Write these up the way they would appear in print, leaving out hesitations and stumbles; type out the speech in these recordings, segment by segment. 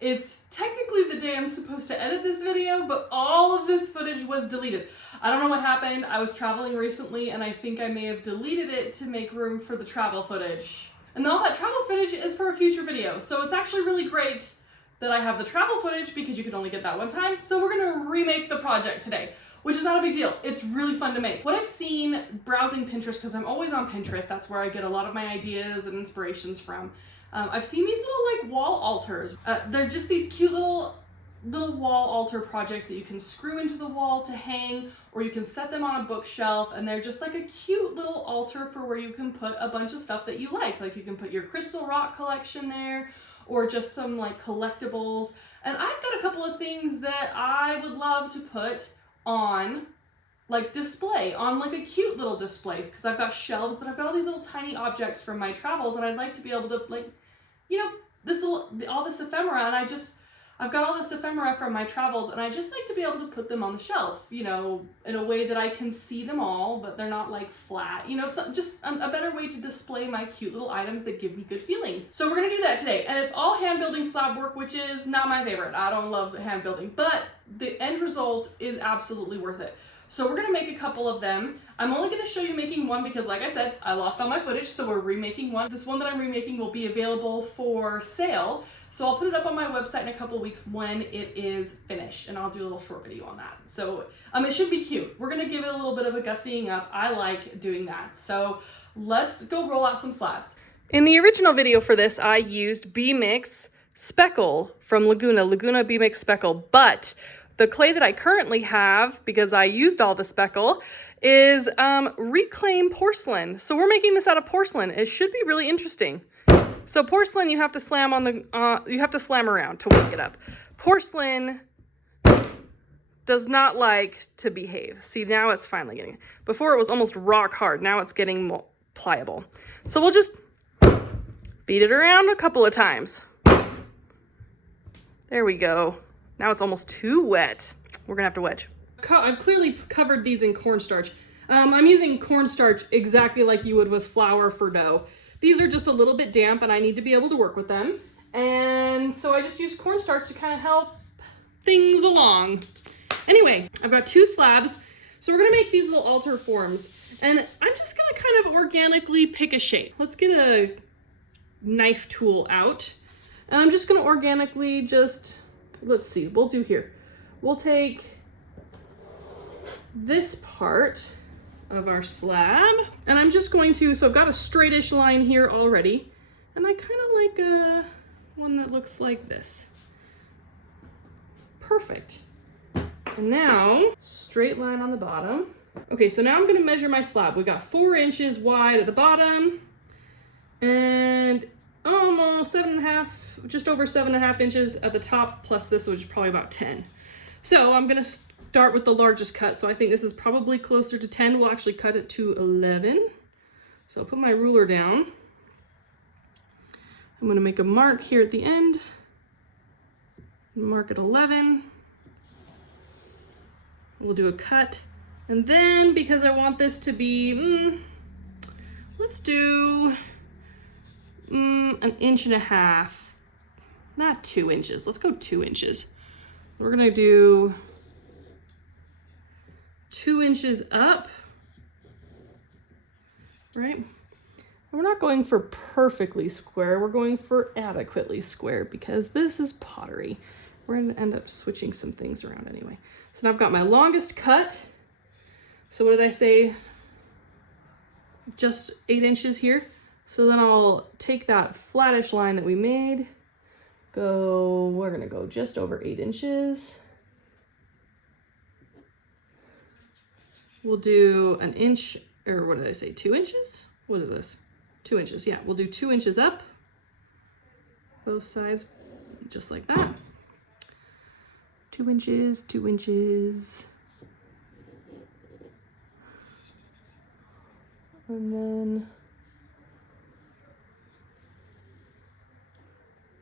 It's technically the day I'm supposed to edit this video, but all of this footage was deleted. I don't know what happened. I was traveling recently and I think I may have deleted it to make room for the travel footage. And all that travel footage is for a future video. So it's actually really great that I have the travel footage because you could only get that one time. So we're gonna remake the project today, which is not a big deal. It's really fun to make. What I've seen browsing Pinterest, because I'm always on Pinterest, that's where I get a lot of my ideas and inspirations from. I've seen these little like wall altars. They're just these cute little wall altar projects that you can screw into the wall to hang, or you can set them on a bookshelf, and they're just like a cute little altar for where you can put a bunch of stuff that you like. Like you can put your crystal rock collection there, or just some like collectibles. And I've got a couple of things that I would love to put on like display, on like a cute little displays, because I've got shelves, but I've got all these little tiny objects from my travels, and I'd like to be able to, like, you know, all this ephemera, and I've got all this ephemera from my travels, and I just like to be able to put them on the shelf, you know, in a way that I can see them all, but they're not like flat, you know, so just a better way to display my cute little items that give me good feelings. So we're gonna do that today, and it's all hand building slab work, which is not my favorite. I don't love hand building, but the end result is absolutely worth it. So we're gonna make a couple of them. I'm only gonna show you making one because, like I said, I lost all my footage, so we're remaking one. This one that I'm remaking will be available for sale. So I'll put it up on my website in a couple of weeks when it is finished, and I'll do a little short video on that. So it should be cute. We're gonna give it a little bit of a gussying up. I like doing that. So let's go roll out some slabs. In the original video for this, I used B-Mix Speckle from Laguna B-Mix Speckle, but the clay that I currently have, because I used all the speckle, is Reclaim Porcelain. So we're making this out of porcelain. It should be really interesting. So porcelain, you have to slam on the, you have to slam around to wake it up. Porcelain does not like to behave. See, now it's finally getting, before it was almost rock hard. Now it's getting more pliable. So we'll just beat it around a couple of times. There we go. Now it's almost too wet. We're gonna have to wedge. I've clearly covered these in cornstarch. I'm using cornstarch exactly like you would with flour for dough. These are just a little bit damp and I need to be able to work with them. And so I just use cornstarch to kind of help things along. Anyway, I've got two slabs. So we're gonna make these little altar forms. And I'm just gonna kind of organically pick a shape. Let's get a knife tool out. And I'm just gonna organically just, let's see, we'll take this part of our slab, and I'm just going to, so I've got a straightish line here already, and I kind of like one that looks like this. Perfect. And now, straight line on the bottom. Okay, so now I'm gonna measure my slab. We got 4 inches wide at the bottom, and almost 7.5, just over 7.5 inches at the top, plus this, which is probably about 10. So I'm gonna start with the largest cut. So I think this is probably closer to 10. We'll actually cut it to 11. So I'll put my ruler down. I'm gonna make a mark here at the end. Mark at 11. We'll do a cut. And then, because I want this to be, let's do 1.5 inches. Not 2 inches. Let's go 2 inches. We're gonna do 2 inches up, right? And we're not going for perfectly square. We're going for adequately square because this is pottery. We're gonna end up switching some things around anyway. So now I've got my longest cut. So what did I say? Just 8 inches here. So then I'll take that flattish line that we made, we're gonna go just over 8 inches. We'll do 1 inch, or what did I say, 2 inches? What is this? 2 inches, yeah, we'll do 2 inches up, both sides, just like that. 2 inches, 2 inches. And then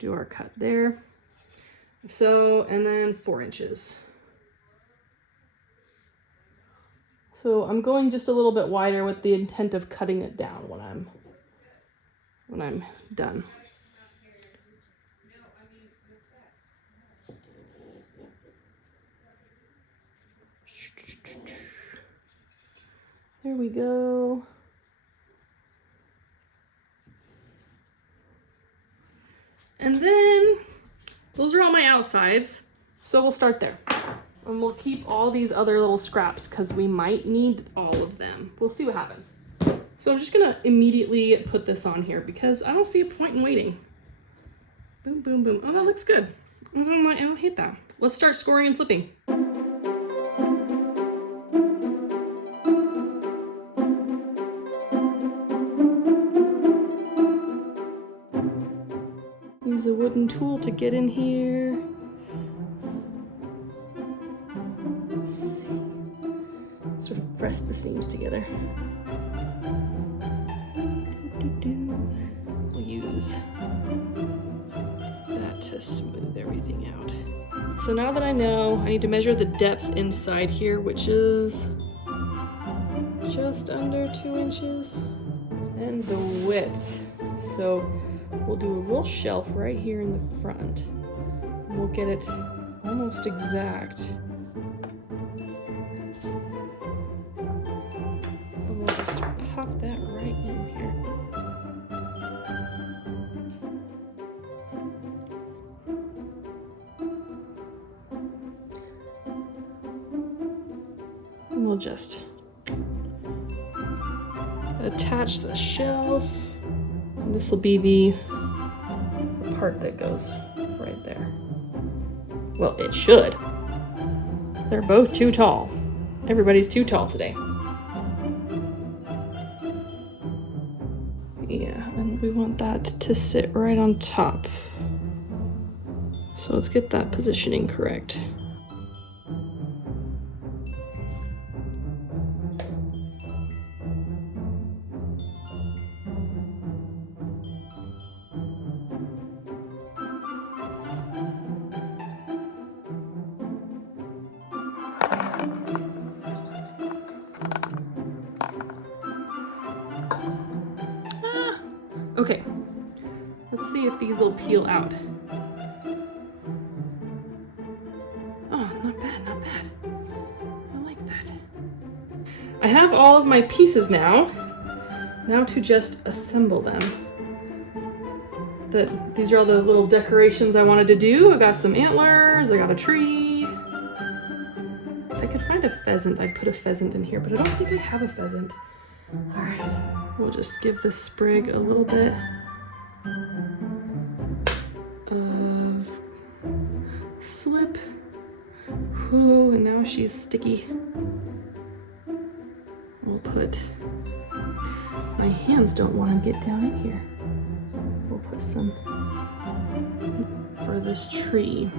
do our cut there. So, and then 4 inches. So I'm going just a little bit wider with the intent of cutting it down when I'm done. There we go. And then those are all my outsides. So we'll start there. And we'll keep all these other little scraps because we might need all of them. We'll see what happens. So I'm just gonna immediately put this on here because I don't see a point in waiting. Boom, boom, boom. Oh, that looks good. I don't hate that. Let's start scoring and slipping. Use a wooden tool to get in here. Sort of press the seams together. We'll use that to smooth everything out. So now that I know, I need to measure the depth inside here, which is just under 2 inches, and the width. So we'll do a little shelf right here in the front. We'll get it almost exact. And we'll just pop that right in here. And we'll just attach the shelf. And this will be the part that goes right there. Well, it should. They're both too tall. Everybody's too tall today. Yeah, and we want that to sit right on top. So let's get that positioning correct. Okay, let's see if these will peel out. Oh, not bad, not bad. I like that. I have all of my pieces now. Now to just assemble them. These are all the little decorations I wanted to do. I got some antlers, I got a tree. If I could find a pheasant, I'd put a pheasant in here, but I don't think I have a pheasant. All right. We'll just give this sprig a little bit of slip. Ooh, and now she's sticky. We'll put, my hands don't want to get down in here. We'll put some for this tree.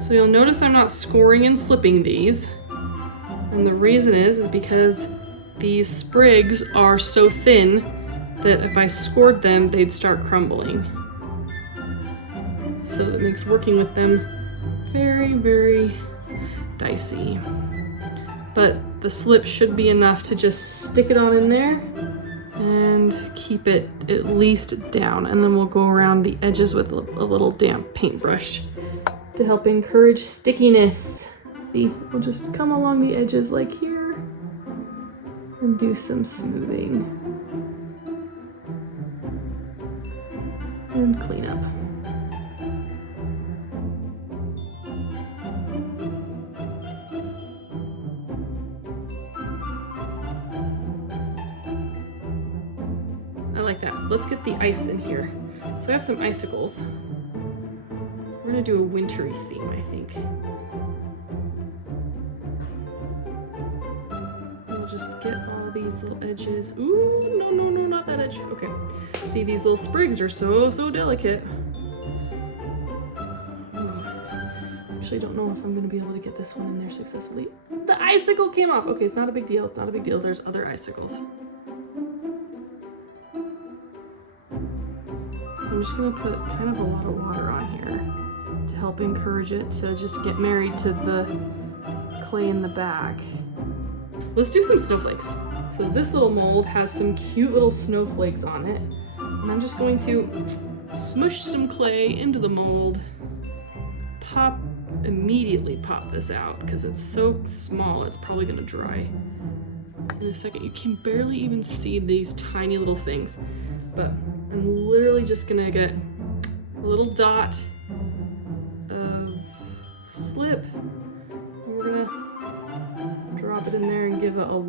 So you'll notice I'm not scoring and slipping these. And the reason is because these sprigs are so thin that if I scored them, they'd start crumbling. So that makes working with them very, very dicey. But the slip should be enough to just stick it on in there and keep it at least down. And then we'll go around the edges with a little damp paintbrush to help encourage stickiness. We'll just come along the edges like here and do some smoothing and clean up. I like that. Let's get the ice in here. So I have some icicles. We're gonna do a wintry theme, I think. Just get all these little edges. Ooh, no, no, no, not that edge. Okay. See, these little sprigs are so, so delicate. Actually, don't know if I'm gonna be able to get this one in there successfully. The icicle came off. Okay, it's not a big deal. It's not a big deal. There's other icicles. So I'm just gonna put kind of a lot of water on here to help encourage it to just get married to the clay in the back. Let's do some snowflakes. So this little mold has some cute little snowflakes on it. And I'm just going to smush some clay into the mold, pop immediately pop this out because it's so small, it's probably gonna dry in a second. You can barely even see these tiny little things, but I'm literally just gonna get a little dot of slip. And we're gonna drop it in there and give it a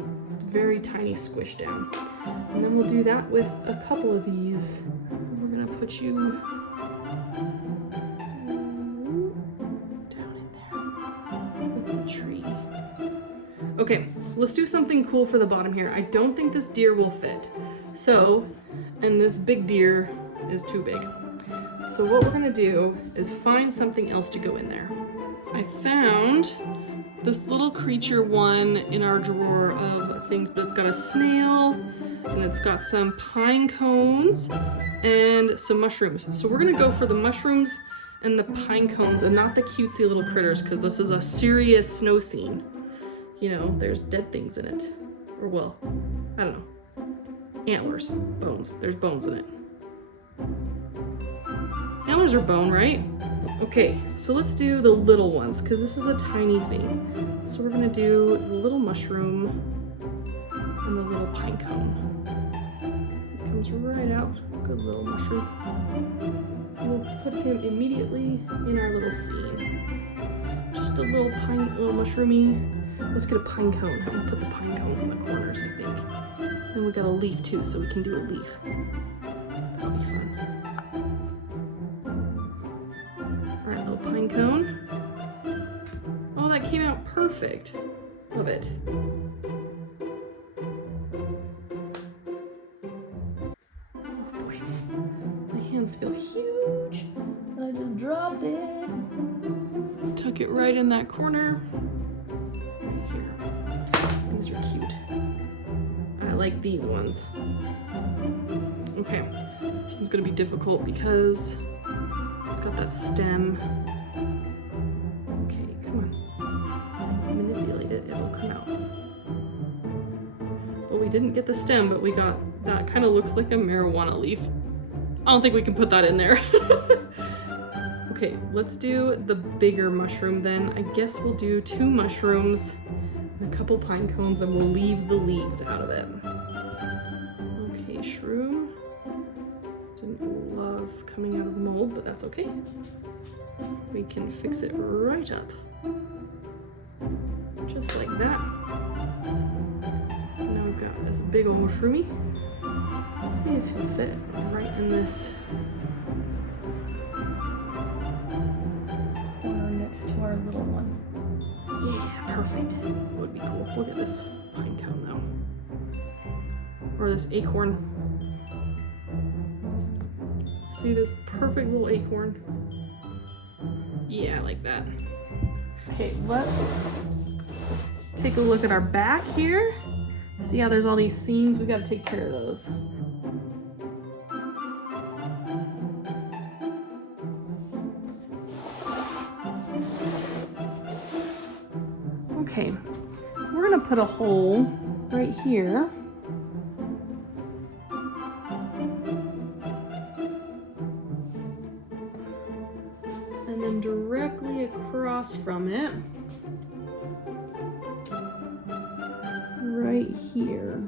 very tiny squish down. And then we'll do that with a couple of these. We're gonna put you down in there with the tree. Okay, let's do something cool for the bottom here. I don't think this deer will fit. So, and this big deer is too big. So what we're gonna do is find something else to go in there. I found this little creature one in our drawer of things, but it's got a snail and it's got some pine cones and some mushrooms. So we're gonna go for the mushrooms and the pine cones and not the cutesy little critters, because this is a serious snow scene. You know, there's dead things in it. Or well, I don't know. Antlers, bones. There's bones in it. Antlers are bone, right? Okay, so let's do the little ones, because this is a tiny thing. So we're gonna do the little mushroom and the little pine cone. It comes right out. Good little mushroom. We'll put him immediately in our little scene. Just a little mushroomy. Let's get a pine cone. I'm gonna put the pine cones in the corners, I think. Then we got a leaf too, so we can do a leaf. That'll be fun. Alright, little pine cone. Oh, that came out perfect. Love it. Oh boy. My hands feel huge. I just dropped it. Tuck it right in that corner. Right here. These are cute. I like these ones. Okay, this one's gonna be difficult because it's got that stem. Okay, come on. Manipulate it, it'll come out. Well, we didn't get the stem, but we got, that kind of looks like a marijuana leaf. I don't think we can put that in there. Okay, let's do the bigger mushroom then. I guess we'll do 2 mushrooms and a couple pine cones, and we'll leave the leaves out of it. Okay, shroom. Didn't love coming out of the mold, but that's okay. We can fix it right up. Just like that. Now we've got this big old mushroomy. Let's see if it'll fit right in this corner next to our little one. Yeah, perfect. That would be cool. Look at this pine cone though. Or this acorn. See this perfect little acorn? Yeah, I like that. Okay, let's take a look at our back here. See how there's all these seams? We gotta take care of those. Okay, we're gonna put a hole right here. And then directly across from it, right here.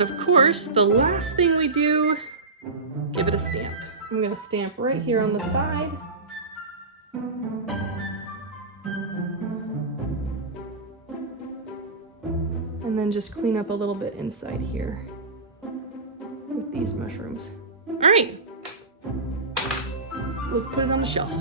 Of course, the last thing we do, give it a stamp. I'm gonna stamp right here on the side. And then just clean up a little bit inside here with these mushrooms. All right, let's put it on the shelf.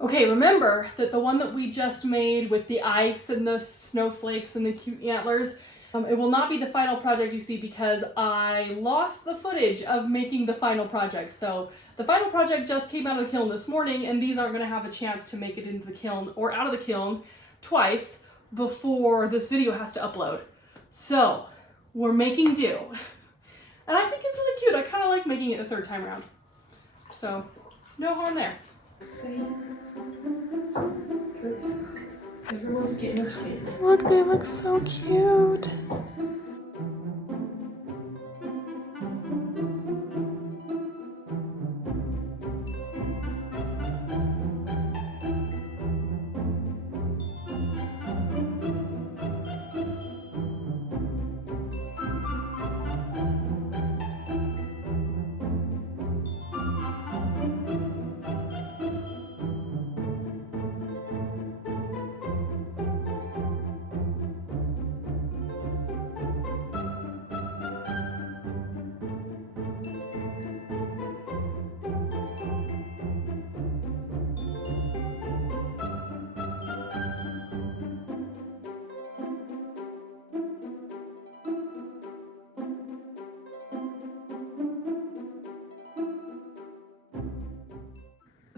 Okay, remember that the one that we just made with the ice and the snowflakes and the cute antlers, it will not be the final project you see because I lost the footage of making the final project. So the final project just came out of the kiln this morning, and these aren't going to have a chance to make it into the kiln or out of the kiln twice before this video has to upload. So we're making do. And I think it's really cute. I kind of like making it the 3rd time around. So no harm there. Same, because everyone's Look, they look so cute.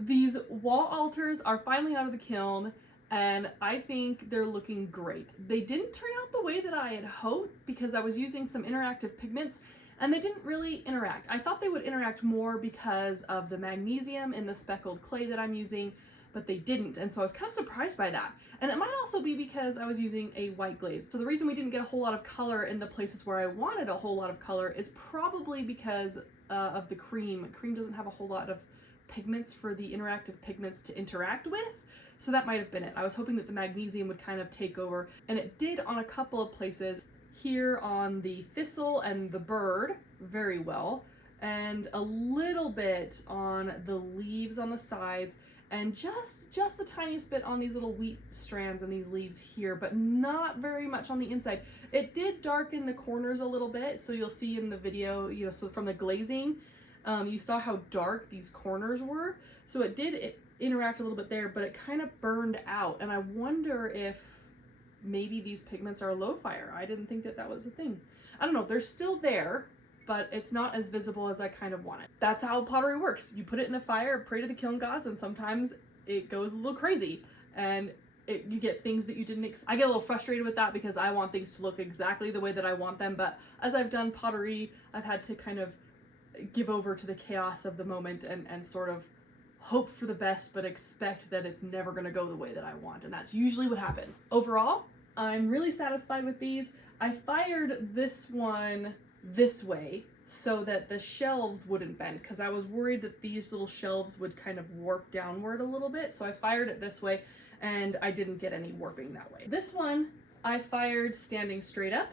These wall altars are finally out of the kiln, and I think they're looking great. They didn't turn out the way that I had hoped because I was using some interactive pigments and they didn't really interact. I thought they would interact more because of the magnesium in the speckled clay that I'm using, but they didn't, and so I was kind of surprised by that. And it might also be because I was using a white glaze. So the reason we didn't get a whole lot of color in the places where I wanted a whole lot of color is probably because of the cream. Cream doesn't have a whole lot of pigments for the interactive pigments to interact with, so that might have been it. I was hoping that the magnesium would kind of take over, and it did on a couple of places. Here on the thistle and the bird very well, and a little bit on the leaves on the sides, and just the tiniest bit on these little wheat strands and these leaves here, but not very much on the inside. It did darken the corners a little bit, so you'll see in the video, you know, so from the glazing, you saw how dark these corners were, so it did interact a little bit there, but it kind of burned out, and I wonder if maybe these pigments are low fire. I didn't think that that was a thing. I don't know, they're still there, but it's not as visible as I kind of want it. That's how pottery works. You put it in the fire, pray to the kiln gods, and sometimes it goes a little crazy, and you get things that you didn't expect. I get a little frustrated with that because I want things to look exactly the way that I want them, but as I've done pottery, I've had to kind of give over to the chaos of the moment and sort of hope for the best, but expect that it's never going to go the way that I want, and that's usually what happens. Overall, I'm really satisfied with these. I fired this one this way so that the shelves wouldn't bend, because I was worried that these little shelves would kind of warp downward a little bit, so I fired it this way, and I didn't get any warping that way. This one I fired standing straight up,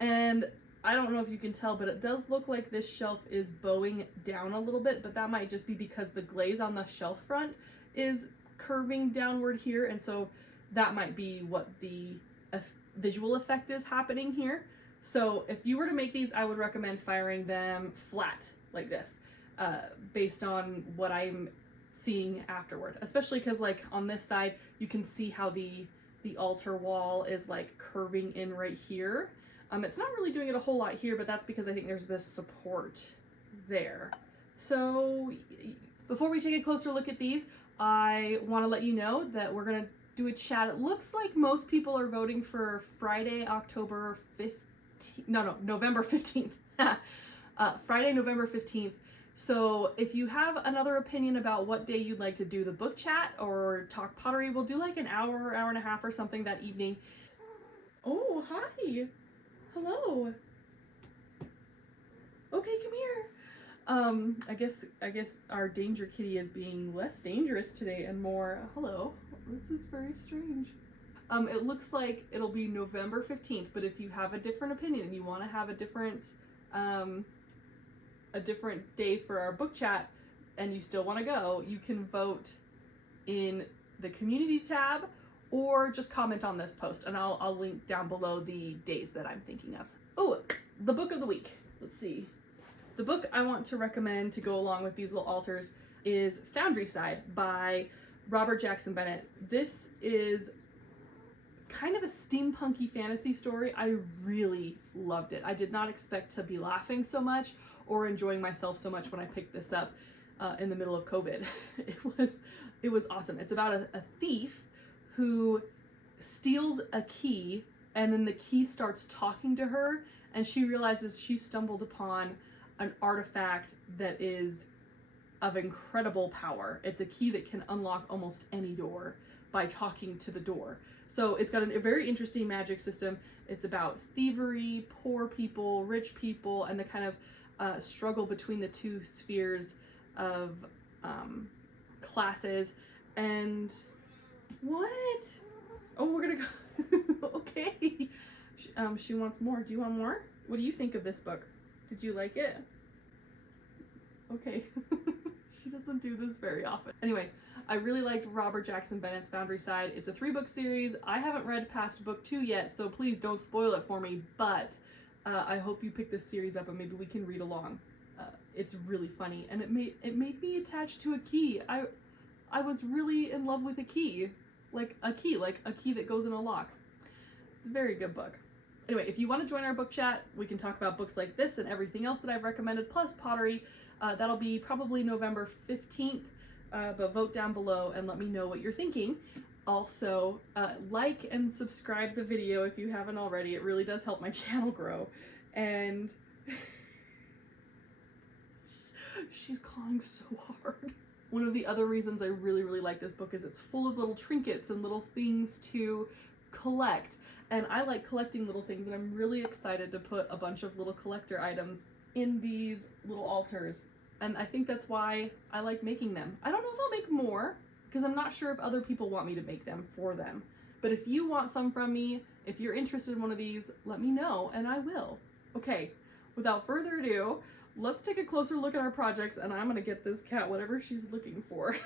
and I don't know if you can tell, but it does look like this shelf is bowing down a little bit, but that might just be because the glaze on the shelf front is curving downward here, and so that might be what the visual effect is happening here. So if you were to make these, I would recommend firing them flat like this, based on what I'm seeing afterward, especially because like on this side you can see how the altar wall is like curving in right here. It's not really doing it a whole lot here, but that's because I think there's this support there. So before we take a closer look at these, I want to let you know that we're going to do a chat. It looks like most people are voting for Friday, November 15th. Friday, November 15th. So if you have another opinion about what day you'd like to do the book chat or talk pottery, we'll do like an hour, hour and a half or something that evening. Oh, hi. Hello. Okay, come here. I guess our danger kitty is being less dangerous today and more, hello. This is very strange. It looks like it'll be November 15th, but if you have a different opinion and you want to have a different day for our book chat and you still want to go, you can vote in the community tab or just comment on this post, and I'll link down below the days that I'm thinking of. Oh, the book of the week. Let's see. The book I want to recommend to go along with these little altars is Foundryside by Robert Jackson Bennett. This is kind of a steampunky fantasy story. I really loved it. I did not expect to be laughing so much or enjoying myself so much when I picked this up in the middle of COVID. It was awesome. It's about a thief who steals a key, and then the key starts talking to her, and she realizes she stumbled upon an artifact that is of incredible power. It's a key that can unlock almost any door by talking to the door. So it's got a very interesting magic system. It's about thievery, poor people, rich people, and the kind of struggle between the two spheres of classes. And what? Oh, we're gonna go. Okay. She wants more. Do you want more? What do you think of this book? Did you like it? Okay. She doesn't do this very often. Anyway, I really liked Robert Jackson Bennett's Foundryside. It's a 3-book series. I haven't read past book 2 yet, so please don't spoil it for me, but I hope you pick this series up and maybe we can read along. It's really funny, and it made me attached to a key. I was really in love with a key. Like a key that goes in a lock. It's a very good book. Anyway, if you want to join our book chat, we can talk about books like this and everything else that I've recommended, plus pottery. That'll be probably November 15th, but vote down below and let me know what you're thinking. Also, like and subscribe the video if you haven't already. It really does help my channel grow. And she's clawing so hard. One of the other reasons I really like this book is it's full of little trinkets and little things to collect. And I like collecting little things, and I'm really excited to put a bunch of little collector items in these little altars. And I think that's why I like making them. I don't know if I'll make more, because I'm not sure if other people want me to make them for them. But if you want some from me, if you're interested in one of these, let me know, and I will. Okay, without further ado, let's take a closer look at our projects, and I'm gonna get this cat whatever she's looking for.